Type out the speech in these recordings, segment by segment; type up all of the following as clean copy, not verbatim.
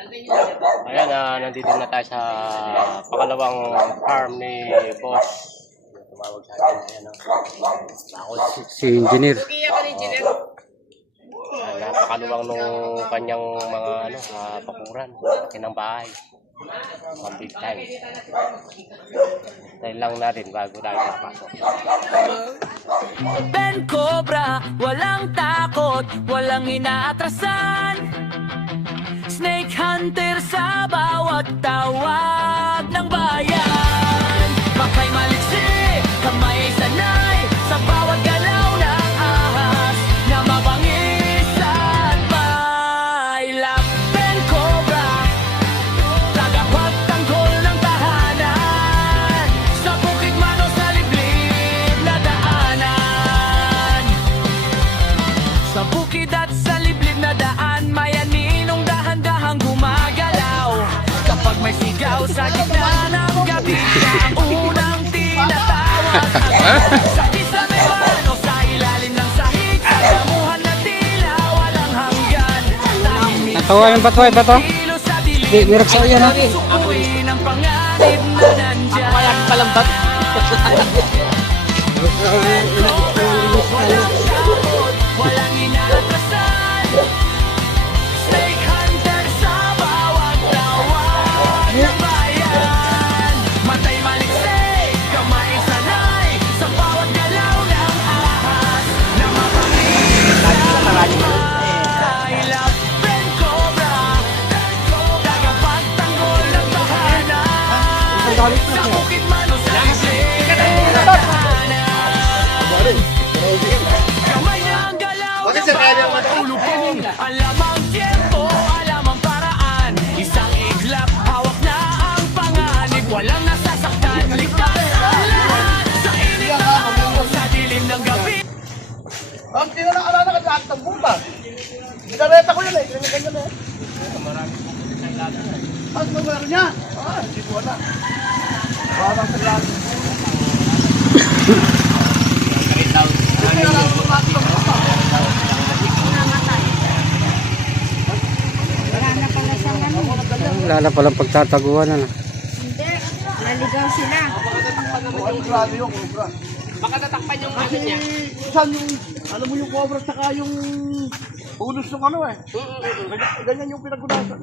Ayan, nandito na tayo sa pangalawang farm ni Boss. Tumawag sa akin. Ayan, ako Si engineer. napakaluwang nung kanyang mga pakuran. Kinang bahay. Big time. Dahil lang natin bago tayo papasok. Ben Cobra, walang takot, walang inaatrasan. Snake Hunter sa bawat tawag ng bayan. Makay maliksi, kamay ay sanay sa bawat galaw ng ahas na mabangis at may lap. Ben Cobra, tagapagtanggol ng tahanan sa bukid man o sa liblib na daanan. Sa bukid at sa liblib na daan, may aninong dahan-dahang gumagalaw. Kapag may sigaw sa gitna ng gabi, ang unang tinatawag. Sa kisame man o sa ilalim ng sahig, sa damuhan na tila walang hanggan. Natawanan ba ito? Ba ito? Di, meron sa yan ha. Sukuin ang panganib na nandyan. Ako lagi palambat. Walang takot, walang inaatrasan. Snake Hunter sa bawat tawag ng bayan. Matay maliksi, kamay sanay sa bawat galaw ng ahas na mapangis at may lap. Ben Cobra, tagapagtanggol ng tahanan sa bukid man o sa liblib na daanan. Kamay na ang galaw ng bawat ulupong. Alam ang tiempo, alam ang paraan. Isang iglap, hawak na ang panganib. Walang nasasaktan, ligtas ang lahat. Sa init na araw, sa dilim ng gabi. Ang tinalakalan na kasi ang buta. Ginareta ko yun eh. Ganyan eh. Ang numero niya. Hindi ko wala. Parang sa lahat. Wala na palang pagtataguan na. Hindi, naligaw sila. Grabe yung cobra. Baka tatakpan yung ano niya. Saan yung, alam mo yung cobra saka yung ulos ng ano eh. Ganyan yung pinagunasan.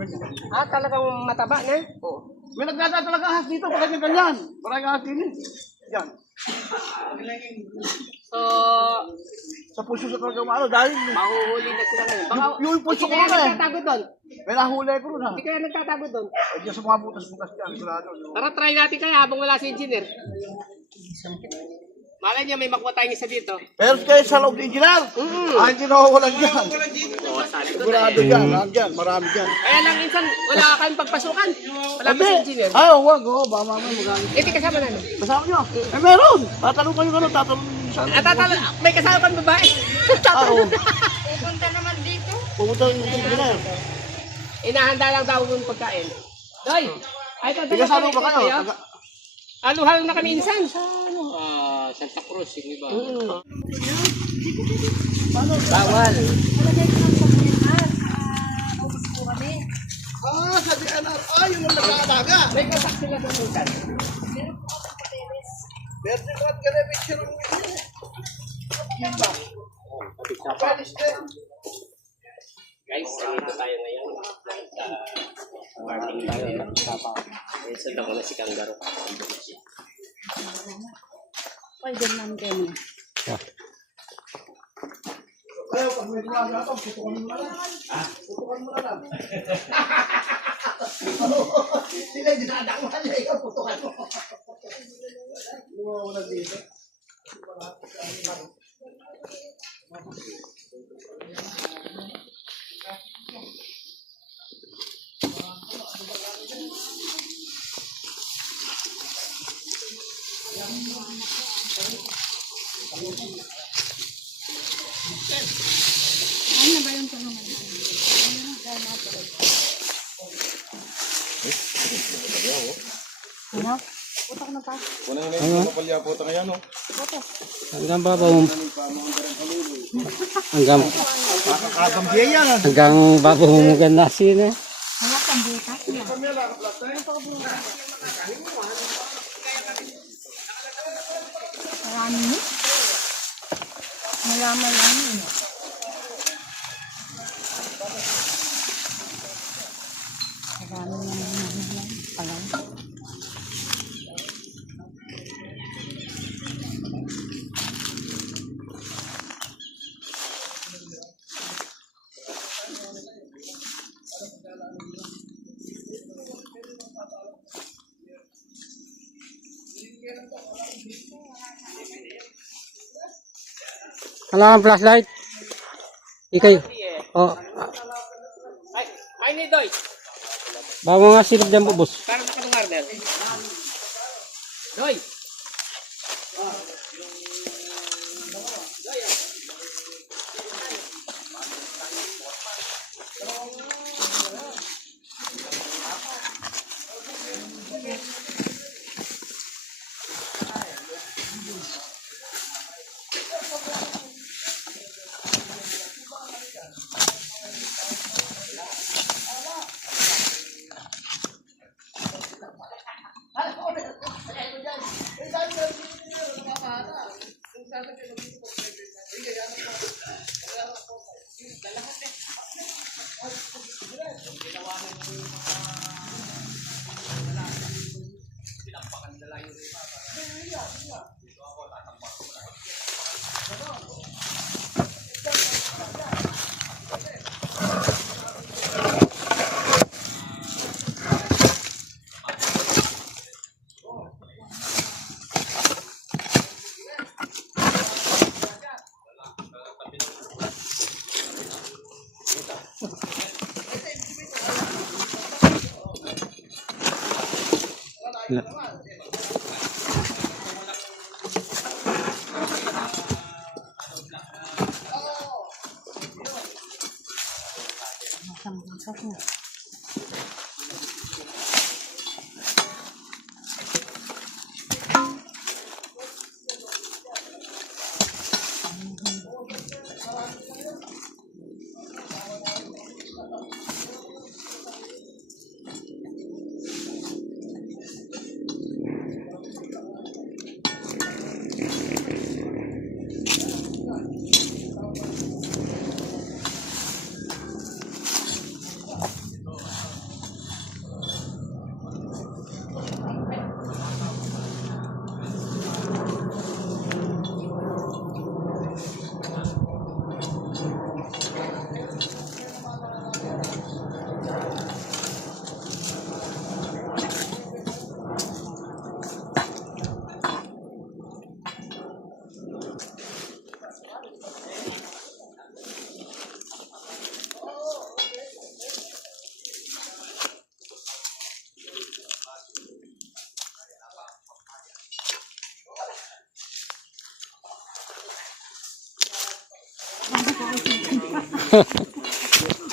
Talagang mataba na? Oo. May nagdada talaga ahas dito. Baka ganyan. Parang ahas din eh. Yan. So, Sa puso sa talaga ano dahil mahuhuli na sila ngayon. Baka, yung puso ko kaya na eh. nagtatago doon? May nahuli ko rin ha. Hindi kaya nagtatago doon? Eh diyan sa mga butas-butas dyan. Sigurado. Tara, try natin kaya habang wala si engineer. Malay niya may makuha tayong isa dito. Pero kayo sa loob ng engineer. Hindi nawawalan dyan. Oo, sabi ko na Sigurado dyan. Dyan. Marami dyan. Kaya lang insan, wala kayong pagpasukan. Wala pa si engineer. Ay, wag. Baka mamaya magalit. Iti kasama namin. Kasama nyo? Eh meron. Tatanong kayo gano'n. Tatanong sa May kasama pang babae. Oo. Pupunta naman dito. Pumunta yung engineer. Inahanda lang daw yung pagkain. Doy! Ay, Kasama ba kayo? Aluhal na kami insan. Santa Cruz, yung iba. Bawal. Sabi anak. Yun ang nag-aalaga. May kasak sila sa insan. Berti ko at kalabit siya rin. Yan ba? Kapalis din. Guys, nandito tayo ngayon sa farming tayo ng Tapa. Isa lang na si Kanggaro. Pwede naman kayo. Ayaw, pag may gumagawa ito, putukan mo na lang. Putukan mo na lang. Sila yung dinadakman niya, ikaw putukan mo. Wala dito. Ano ba yung tulungan namin? Ano? Putak na pa. Hanggang babaw. Hanggang Kakakabang diya yan. hanggang babaw mo ganda sino. pambutas niya. Marami mo. Malaman lang yun. Marami lang. Palaw. Wala kang flashlight? Ikay. Oh, Ay ni Doy. bawa nga silip dyan po, boss. Para makatungar din. Doy.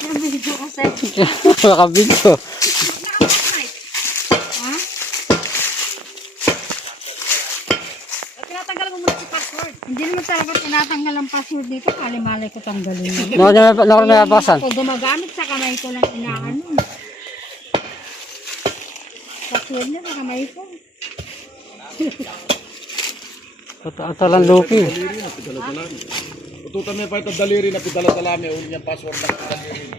Nabili ko kasi. Nakabidyo. Ha? Tinatanggal mo muna si password. Hindi naman talaga tinatanggal ang password dito. Kalimalay ko tanggalin mo. Nakalimayapasan. Kung gumagamit sa kamay ko lang inaano. Password niya sa kamay ko. Ito lang lupi. Ututan mo pa ito daliri na pidala-dalami. Uli niyang password na daliri.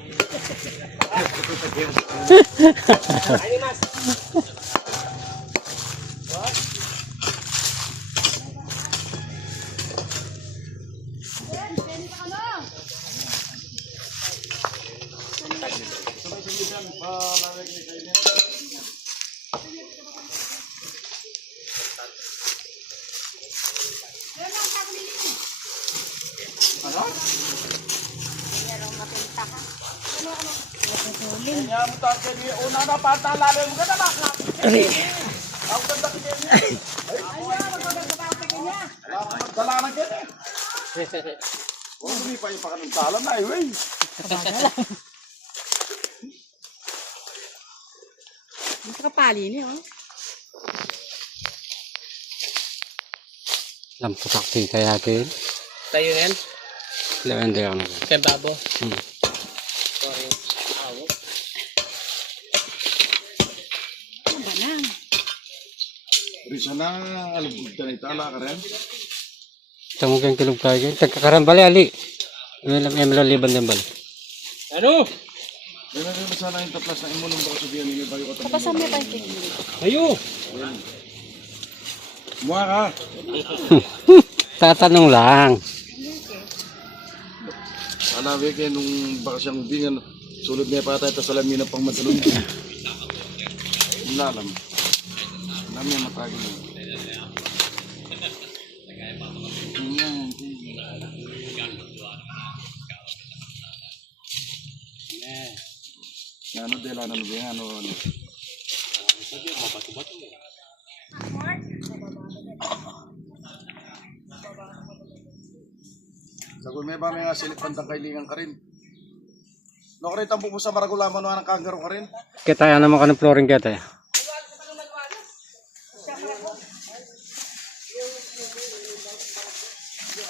Ay ni Mas. Kaya mo tayo niya. Una na patala rin mo ka na baka. Ako ganda ka niya. Ay, magdala na ka niya. Huwag mo pa yung pakanuntalan na eh. Hindi ka pali niya, oh. Lampu sakti kaya din. Tayo yan. Lewende ako na. Kaya babo. Hmm. Sorry. Awo. Bisa na, alubog na ito, ala ka rin. Tamo kang kilog kayo. Tagkakarambali, ali. May malaliban din bali. Ano? Yan na rin sana yung taplas na imunong baka sabihan ninyo bayo ka Kapasama tayo. Ayo! Mukha ka. Tatanong lang. Anabi kayo nung baka siyang bingan, sulod niya pa tayo sa salamin ng pangmatulog. Lalam. Alam niya matagin mo. Ano dela na lubi ano. Sagot may ba may nga silip pandang kailingan ka rin. No ka rin tampo mo sa maragulaman no ng kangaroo ka rin. Kita yan naman ka ng flooring kita.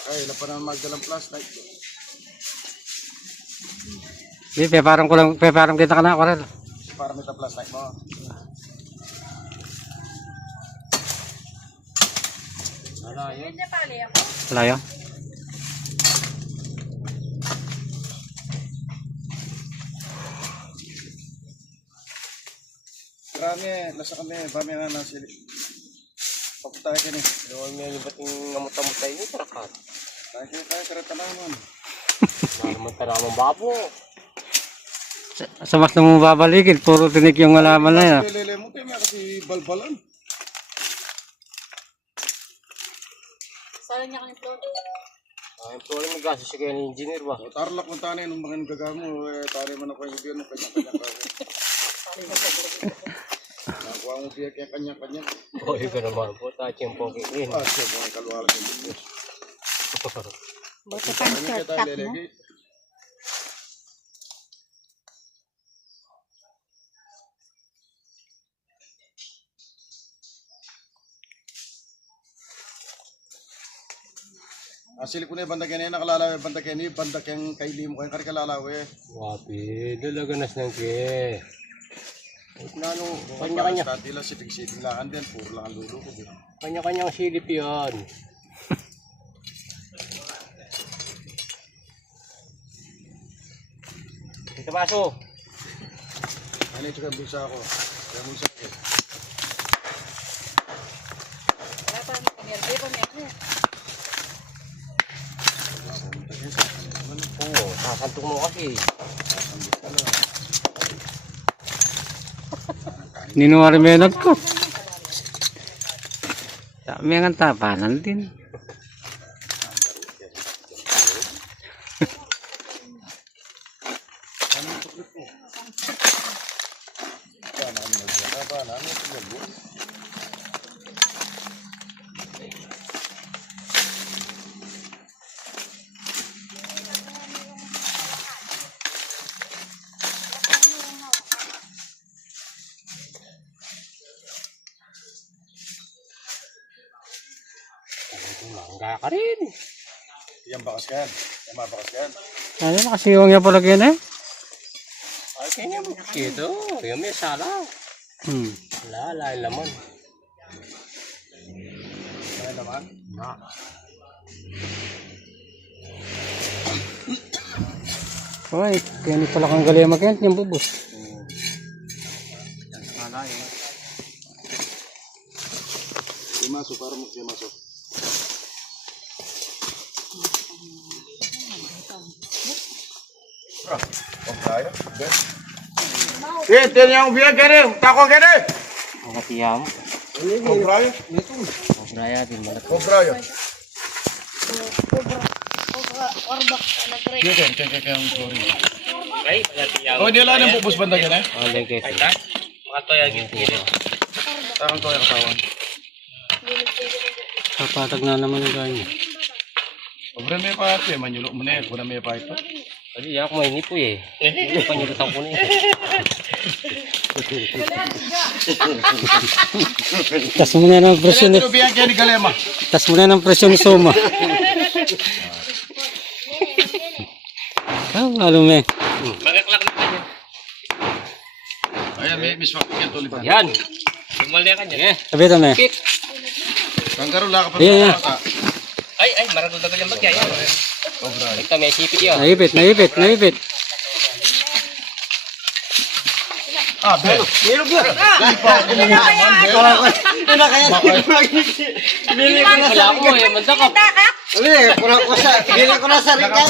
Ay, wala pa naman magdalang plastic. Di, peparang kita ka na ako rin. Para may plastic mo. Wala yun. Marami, lasa kami, bami nga na silip. Pagkutay ka ni. Doon may bating ngamot-amutay niyo, tarakat. Tayo karata naman. Naman taramang babo. Sa mas na mo babalikin, puro tinik yung alaman na yan. Lele mo kayo kasi balbalan. Sala niya ka ng floor. Ay, pero may gaso siya ng engineer ba? O tarlak mo tanay nung mga gagamo, tari man ako yung biyan mo kanya-kanya ka. Nakuha mo biyak yung kanya-kanya. Oo, ikaw naman po. Taching po kikin. Ah, siya mga kalwala yung biyan. Buti pang short top mo. Asili ko na yung bandag yan, nakalalaw yung bandag yan, bandag yung kaili mo kayong karikalalaw eh. Wapi, dalaganas ng ke. Nano, Kanya-kanya. Tila siting-siting lang din, puro lang ang lulo ko. Kanya-kanyang silip yan. Ito baso. Ano ito kang bulsa ako? Kaya mo isa ko. Wala pa naman energy pa niya. Oo, sasantok mo kasi. Ninuwari mo yung nagkot. May ang tapanan din. Mangga ka rin. Yan bakas ka yan. Yan mabakas ka yan. Ano, nakasiwang niya pala yun eh. Ay, kanya mo. Ito, yung may sala. Wala yung laman. Kaya naman. Na. Uy, kaya ni pala kang galing mag-kent yung bubos. Sala yun. Imaso, para mo imaso. Tiyan yung biyak gani, tako gani. Ang katiyam. Komprayo. Raya din malaki. Komprayo. Orbak. Kaya sorry. Ay, katiyam. Oh, di lang yung bubus banda gani. Oh, lengke. Ay, ta? Makatoya gini. Takang to yung katawan. Kapatag na naman yung ganyan. Obre may pa ito, manyulok mo na yan. Kuna may pa ito. Tadi ya aku main nipu ya. Ini penyedot aku nih. Tas muna ng presyon ni... Ito biyak yan ni Galema. Tas muna ng presyon ni Soma. Lalo me. Magaklak na kanya. Ayan, may miswak yan tulipan. Yan. Tumal dia kan ya. Sabi ito me. Kanggaro, laka pa Ayan, ayan. Ay, maragol-dagol yung bagya yan. Ito, may sipit yun. Naipit. Ah, Ben. Nilog yun. Bili ko na Wala ko eh, madakap. Bili ko na sa rikan.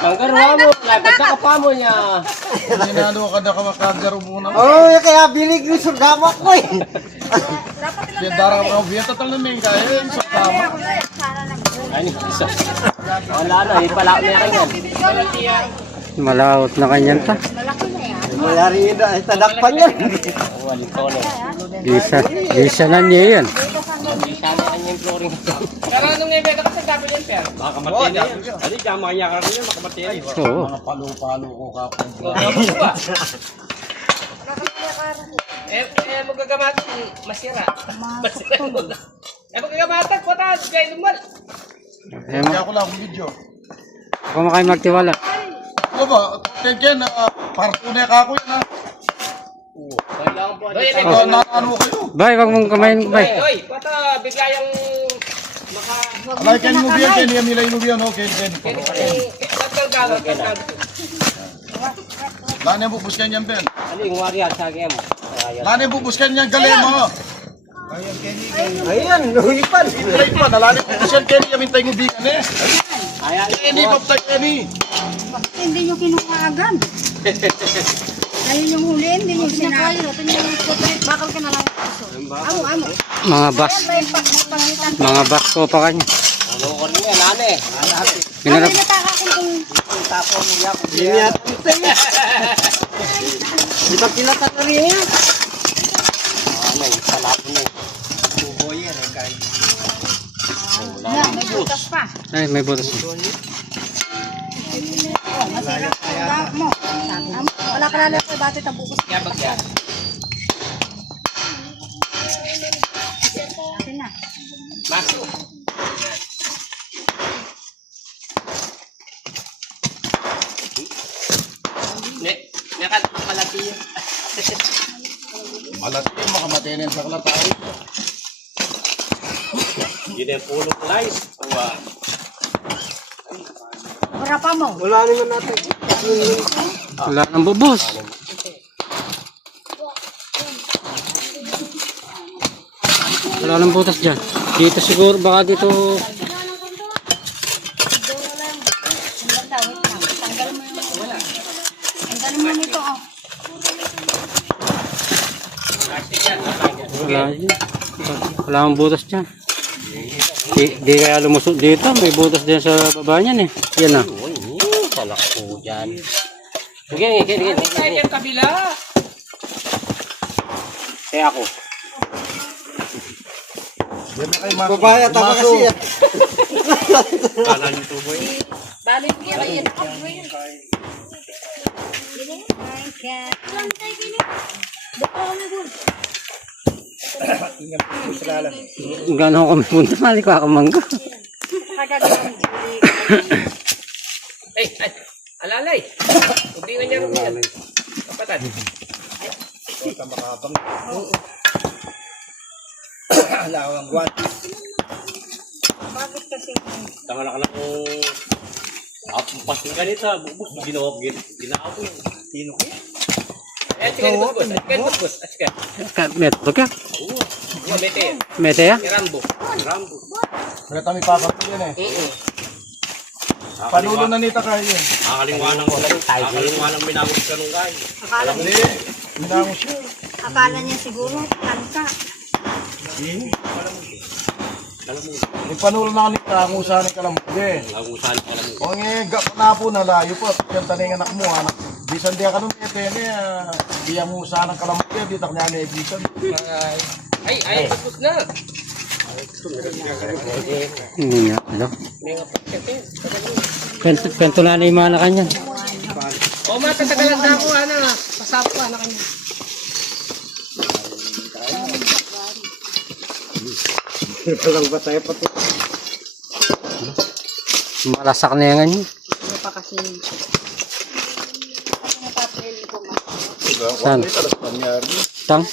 Kanggaro mo, madakap pa mo niya. Sinado ka na kamakagaro muna. Oh, kaya bili ko sa damak ko eh. Siya darang mga biya, tatal na may kaya. Sa tama. Ano, isa. Wala na, ipala meron yan. Malawot na kanyan ta. Malari na, tadakpan yan. Wala ko na. Bisa na niya yan. Hindi sana kanya yung flooring. Pero anong ibeta ka sa gabi yan, Per? Makamatay na yan. Ano, dyan makanyakar ko yan, makamatay yan. Oo. Mga palo-palo ko kapon. Magagamatin, masira. Magagamatin, pata, gaya lumal. Kaya ako lang ang video. Kung makain magtiwala. Ano ba? Ken, partunay ka ako yan ha. Kailangan po. Ano kayo? Bay, wag mong kamain, bay. Hoy, pata, biglayang maka... Alay, Ken mo biyan, Ken. Yan nila yung biyan, no? Ken. Nagkalgalo. Lana yung bubuskan yan, Ben. Ano yung warrior sa game? Lana yung bubuskan yan, galing mo. Ayan, luhipan. Inlay pa, nalani yung bubuskan, Ken. Yamin tayo ngubikan eh. Ayan. Kenny, paptay Kenny. Bakit hindi nyo kinuha agad? Ayun yung huli, hindi nyo sinabi. Bakal ka na lang ito. Amo. Mga bas. May pangitan. Mga bas ko pa kanya. Ano ko rin yan, lane. Pinarap. Nataka kung Di pa pinatan na rin yan. Ano, salap mo. may butas pa. Ay, may butas. Masira mo. Wala ka na lang sa bati tabukos. Kaya bagya. Atin na. Maso. Nakat malaki yun. Malati, makamatinin sa kalatay. Yun yung pulo ko guys. Wala pa mo. Wala nang bubos. Wala nang butas dyan. Dito siguro, baka dito. Tanggalin mo nito. Wala yun. Wala nang butas dyan. Di kaya lumusok dito. May butas din sa baba niyan eh. Yan na. Salak po dyan. Sige. Tayo yung kabila. Kaya ako. Babaya, tama kasi yan. Kanan yung tubo yun. Balik ko yan. Gano'n kami punta, mali ko ako mangga. Ay, alalay. Hindi nga niya rin yan. Kapatid. Bakit kasi? Tama na ka lang kung pasin ka nito. Bubus, ginawa ko. Sino ko? Eh, sige, bus. Metro ka? Mete. Mete ya? Rambo. Kaya kami papatuloy yan eh. Panulo na nita kayo eh. Akaliwanang minangos ka nung kayo. Hindi, minangos siya. Akala niya siguro, tangka. May panulo na kanita, ang usahan ka lang mo. Nagusan ko lang. O nga, na po na layo po. Yan tanay anak mo, anak. Bisan di ka nung pene, di ang usahan ka lang mo. Di tak niya na bisan. Ay, tapos na. Hindi nga, ano? Kwento na yung mga anak niya. O, matatagalan na ako, pasap ko, anak niya. Malasak na yan niya. Ano pa kasi? Kasi napapili ko ma. Saan? Tang?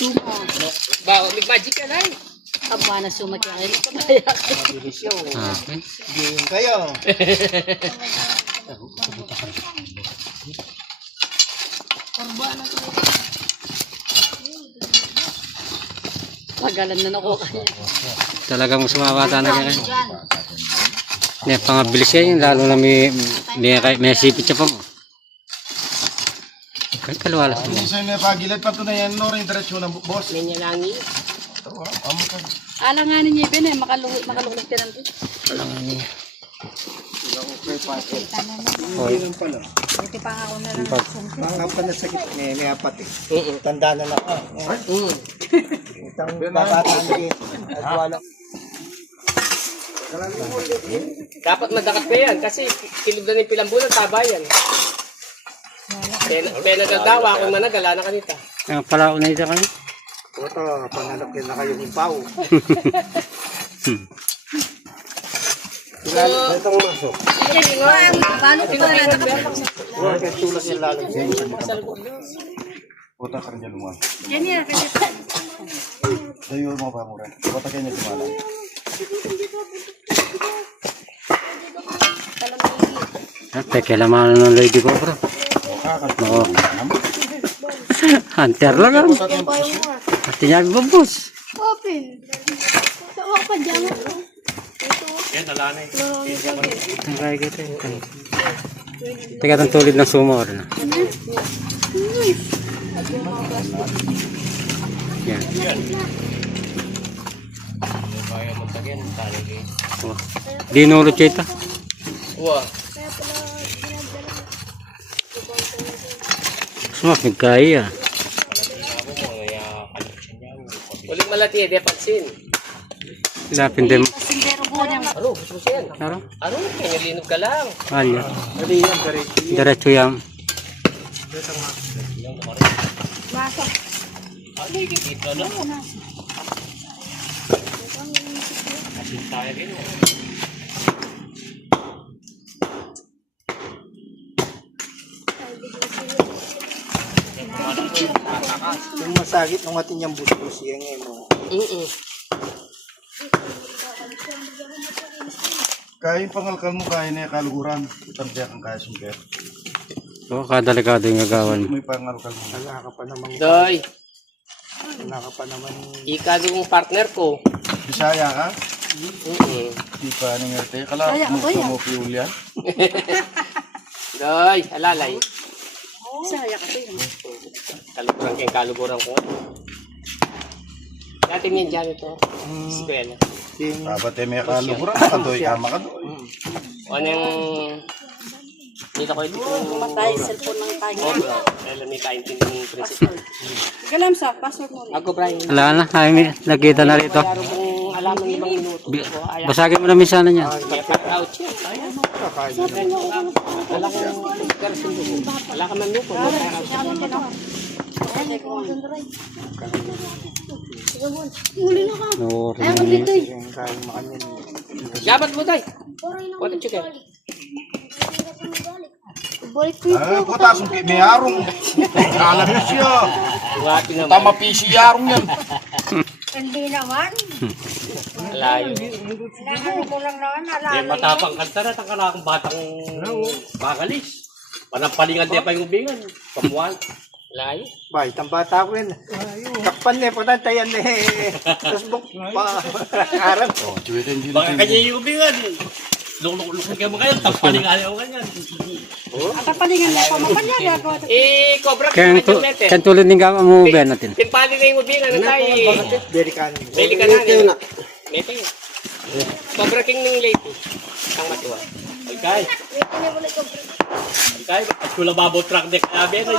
sumo. Ba, may magic ka na eh. Aba na sumo kaya rin. Okay. Kayo. Tagalan na ako. Talagang sumabata na kaya. Hindi, pangabilis yan yun, lalo na may sipit siya pa mo. Kahit kalwalas mo. Isa na pagilid pa to na yan, no, rin diretsyo ng boss. Ganyan lang eh. Alanganin niya Ben eh, makalulog ka lang dito. Buti pa nga ako na lang nagsungkit. Mga panasakit, may apat eh. Tanda na ako. Itang babataan din. At wala. Dapat madakat ka yan kasi kilog na yung pilambunan, taba yan. Pena nagagawa, kung managala na kanita. Pala ako na ito kami. Ito, pangalap na kayo ng pao. Itong maso. Paano ko na Kaya tulad yung lalong siya. Puta ka rin dyan lumaw. yan yan. Dayo mo pa mura. Puta kayo niya dumalang. Peke laman ng lady ko bro. Oo. Hunter lang yan. Pati niya bubos. Open. Tawa pa dyan. Yan, nala na eh. Ang kaya kita yun. Teka itong tulid ng sumo rin. Yan. Oh. Dinulot siya ito. Wow. Sumak, nagkaya. Uling malati, di pansin. Lapin din. Sindero ko niya. Aro, gusto mo siya yan. Ano? Kaya linog ka lang. Alya. Diretso yan. Masok. Dito na. Asin tayo rin. Yung masagit ng ating yung bus-bus yan eh mo. Kaya yung pangalkal mo kaya na yung kaluguran. Itang diya kang kaya sungkir. Oo, kadalikado yung gagawan mo. May pangalkal mo. Wala ka pa naman. Doy, Wala ka pa naman. ika yung partner ko. Bisaya ka? Di pa nangerte. Kala mo piul yan. Doy, alalay. Saya kasi. Kaluguran kayong kaluguran ko. Dating yan dyan ito. Eskwela. Dapat eh may kaluguran. Kadoy ka makadoy. Ano yung... Dito ko ito. Matay, cellphone ng tayo. Kailan may kaintindi ng principal. Galam sa, password mo rin. Ako, Brian. Wala na, ay, nakita na rito. Laro kong alaman 5 minuto. Basagin mo na minsan na niya. Kaya pack-out siya. Wala ka man lupo. No, Jabat mo, Day. What did you get? Puta, sungkit may arong. Alam niyo siya. Wati naman. Tama pisi arong yan. Hindi naman. Layo. Nahalo ko lang naman. Yan matapang kanta na. Taka na akong batang bagalis. Panampalingan din pa yung ubingan. Pamuan. Layo. Bay, itang bata ko yan. Takpan niya, patatayan eh. Facebook pa. Arap. Baka kanya yung ubingan. Lukok ka mo kayo. Tampalingan ako ganyan. At ang palingan niya, pamapanya. Cobra ka Kaya yung meter. kan tulad ng gama mo ba natin. Timpali na yung ubingan. Ano tayo? Berikan. Bili ka na. Meter. Cobra King ng late. Ang matuwa. Okay. Okay. At kula babo truck deck na bena.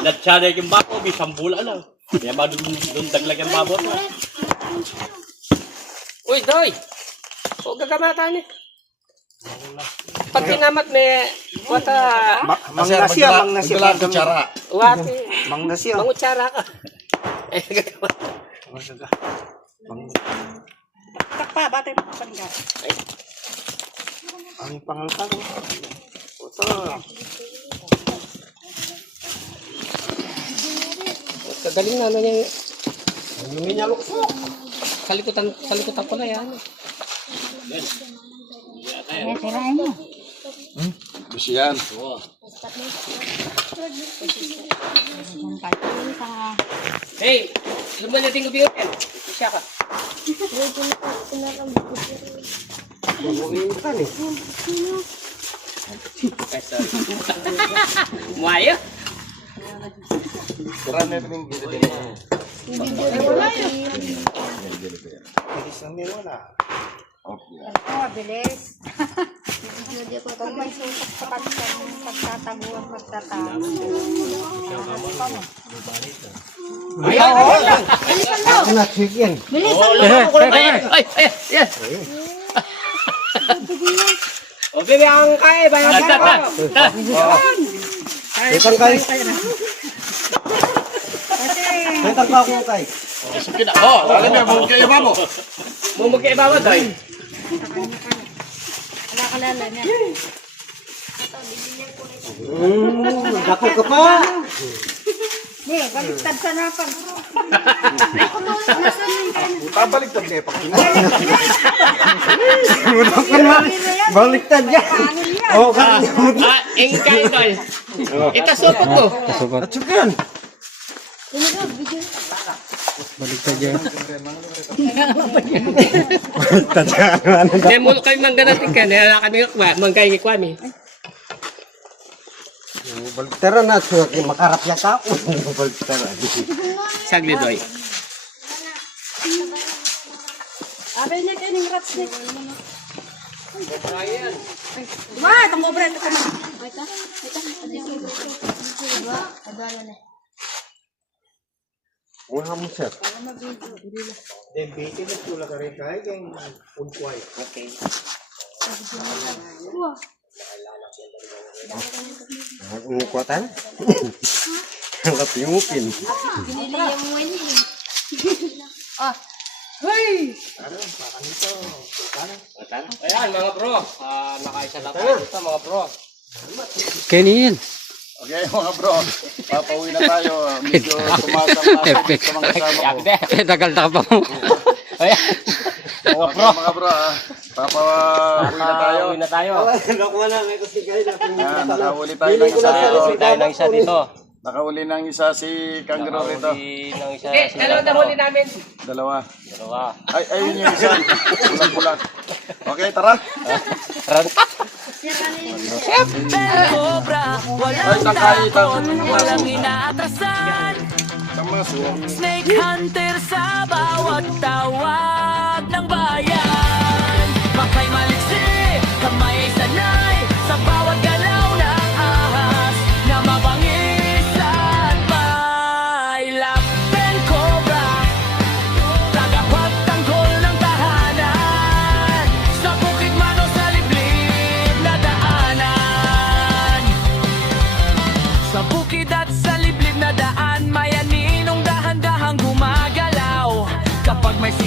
Natsada yung bako. Bisang bula lang. Kaya madundag lang yung babo truck. Uy, Doy! O gagamata niya. Pag kinamat may wata... Mang nasya, mang nasya. Wati. Mang nasya. Mangutsara ka. Eh, gagamata. Takpa, batay mo pa niya. Ang pangalkal. Puto. Kagaling naman yung Sa likutan ko na yan. Eh, tirahin mo. Gusto yan. Hey, lumayan natin ko biyo. Siya ka. Muayo. Oh, bilis. Kung may susok sa pagtataguan, pagtatago. Bilisan mo. Ay. Yan. O, bebe ang kaya. Bayan ka. Sige na. Oh, alam niya, buong kayo ba mo? Magkaibawa tayo. Wala ka lala niya. Hindi, baliktad ka na pag... Babaliktad niya, pakinggan. Baliktad yan. Oh, Engka ito. Ito supot ko. Sukat. Sige yan. Baliktad yan. Hindi mo kayo mangganatin ka. Nila kami kakwa. Manggay kikwami. Baliktaran na, so makarap yata ako. Baliktaran. Sagli doy. Abay na kayo ng rats na. Wah, tang obra ito ka man. Una mo, sir. Umukuatan? Lapimupin. Ayan mga bro. Nakaisa na tayo dito mga bro. Kenny yan. Okay mga bro, papauwi na tayo. Medyo tumasang sa mga kasama ko. Tagal pa mo. Ayan. Mga bro, papauwi na tayo. Uwi na tayo. Nakahuli tayo ng isa dito. Tayo ng isa dito. Nakahuli ng isa si Kangaroo rito. Ng isa. Dalawa na huli namin. Dalawa. Dalawa. Ay, ayun yung isa. Pulang-pulang. Okay, tara. Cobra, Ay, walang takay, takot, walang inaatrasan. Tama, Snake hunter sa bawat tawag ng bayan.